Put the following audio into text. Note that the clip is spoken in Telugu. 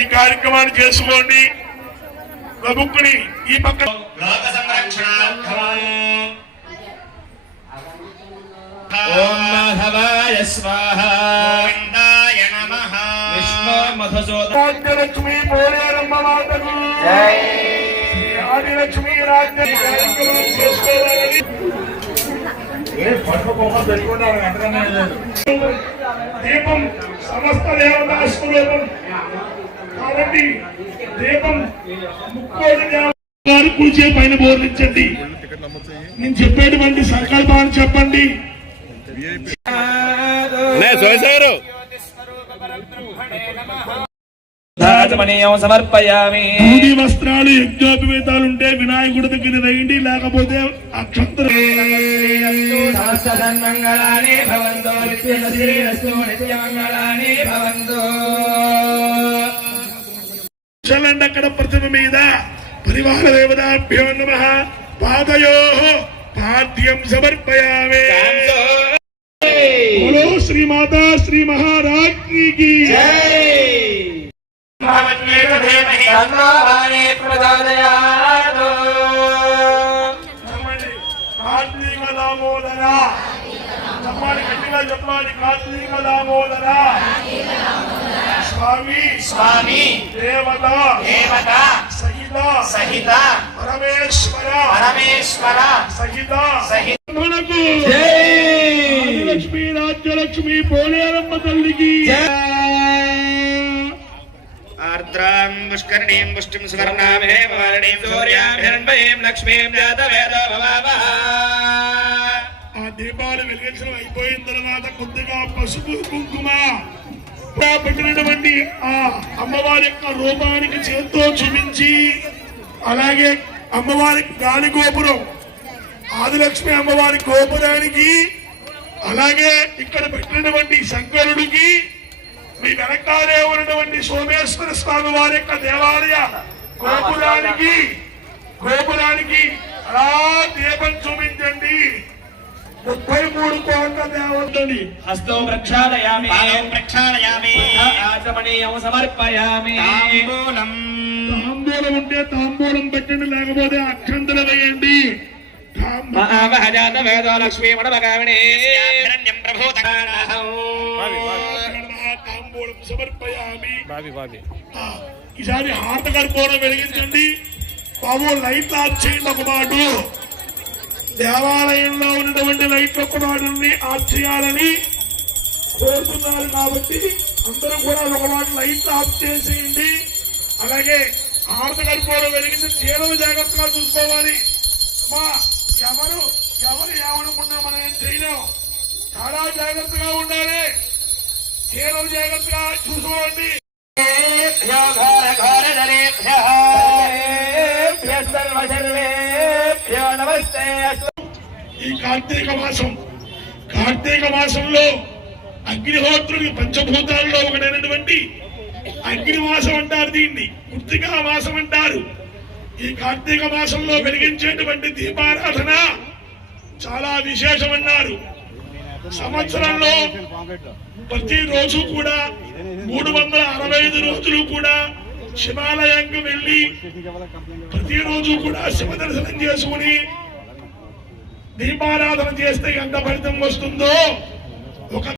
ఈ కార్యక్రమాన్ని చేసుకోండి. ప్రభుత్వని ఈ పక్క లోక సంరక్షణార్థం ఓం మాధవాయ స్వాహ. గోవిందాయ నమః. విష్ణు మధుసూదన. రాజ్యలక్ష్మి పోలేరమ్మ మాతకు. ఆదిలక్ష్మి రాజ్య కార్యక్రమం చేసుకోవాలని దీపం సమస్త దేవతా స్వరూపం కాబట్టి దీపం ముక్కోటి దేవ- గారు కూర్చే పైన బోర్లించండి. నేను చెప్పేటువంటి సంకల్పాన్ని చెప్పండి. సమర్పయామి. వస్త్రాలు యజ్ఞోపవేతాలు ఉంటే వినాయకుడి దగ్గర వేయండి లేకపోతే అక్షంతర భవంతు నిత్యమంగళాని భవంతు. చలండి అక్కడ ప్రతిమ మీద పరివార దేవతాభ్యో నమ. పాదయో. పాద్యం సమర్పయామే. బోలో శ్రీ మహారాజ్ఞి కి భవత్యేక ధీమహి తన్నో వాణి ప్రచోదయాత్ చెప్పండి కార్తీక దామోదర చెప్పాలి కార్తీక దామోదర స్వామి స్వామి దేవత దేవత సహిత సహిత పరమేశ్వర పరమేశ్వర సహిత. సహిత. మనకు లక్ష్మీ రాజ్యలక్ష్మి పోలేరమ్మ తల్లికి. ఆర్ద్రాం పుష్కరణీం పుష్టిం సువర్ణామే వారణీం సూర్యాం హిరణ్మయీం లక్ష్మీం జాతవేదో భవావః ఆ దీపాలు వెలిగించడం అయిపోయిన తర్వాత కొద్దిగా పసుపు కుంకుమ పెట్టినటువంటి ఆ అమ్మవారి యొక్క రూపానికి చేత్తో చూపించి అలాగే అమ్మవారి గాలి గోపురం ఆదిలక్ష్మి అమ్మవారి గోపురానికి అలాగే ఇక్కడ పెట్టినటువంటి శంకరుడికి మీ వెనకాలే ఉన్నటువంటి సోమేశ్వర స్వామి వారి యొక్క దేవాలయ గోపురానికి గోపురానికి మూడు కోట్ల దేవతని హస్తో ప్రక్షాళయామి ప్రక్షాళయామి ఆచమణీయం సమర్పయామి. తాంబూలం. తాంబూలం ఉంటే తాంబూలం పెట్టండి లేకపోతే అక్షంతలు వేయండి. తాంబూ- మహావహ జాతవేదో లక్ష్మీ మణమగామిని హిరణ్యం ప్రభూతకారహం తాంబూలం సమర్పయామి. ఈసారి హారత కర్పూరం వెలిగించండి. బాబు లైట్లు ఆఫ్ చేయండి ఒక మాట. దేవాలయంలో ఉన్నటువంటి లైట్లు ఒక మాటని ఆఫ్ చేయాలని కోరుతున్నారు కాబట్టి అందరూ కూడా ఒక మాట లైట్లు ఆఫ్ చేసేయండి అలాగే హారత కర్పూరం వెలిగించి చీరలు జాగ్రత్తగా చూసుకోవాలి అమ్మా ఎవరు ఎవరు ఏమనుకున్నా మనం ఏం చేయలేం చాలా జాగ్రత్తగా ఉండాలి చీరలు జాగ్రత్తగా చూసుకోండి జలేభ్యః సర్వసర్వేభ్యో నమస్తే ఈ కార్తీక మాసం కార్తీక మాసంలో అగ్నిహోత్రుడి పంచభూతాల్లో ఒకటైనటువంటి అగ్నిమాసం అంటారు దీన్ని కృతికా మాసం అంటారు. ఈ కార్తీక మాసంలో వెలిగించేటువంటి దీపారాధన చాలా విశేషమన్నారు. సంవత్సరంలో ప్రతి రోజు కూడా మూడు వందల అరవై ఐదు రోజులు కూడా శివాలయంకు వెళ్ళి ప్రతిరోజు కూడా శివ దర్శనం చేసుకుని దీపారాధన చేస్తే ఎంత ఫలితం వస్తుందో ఒక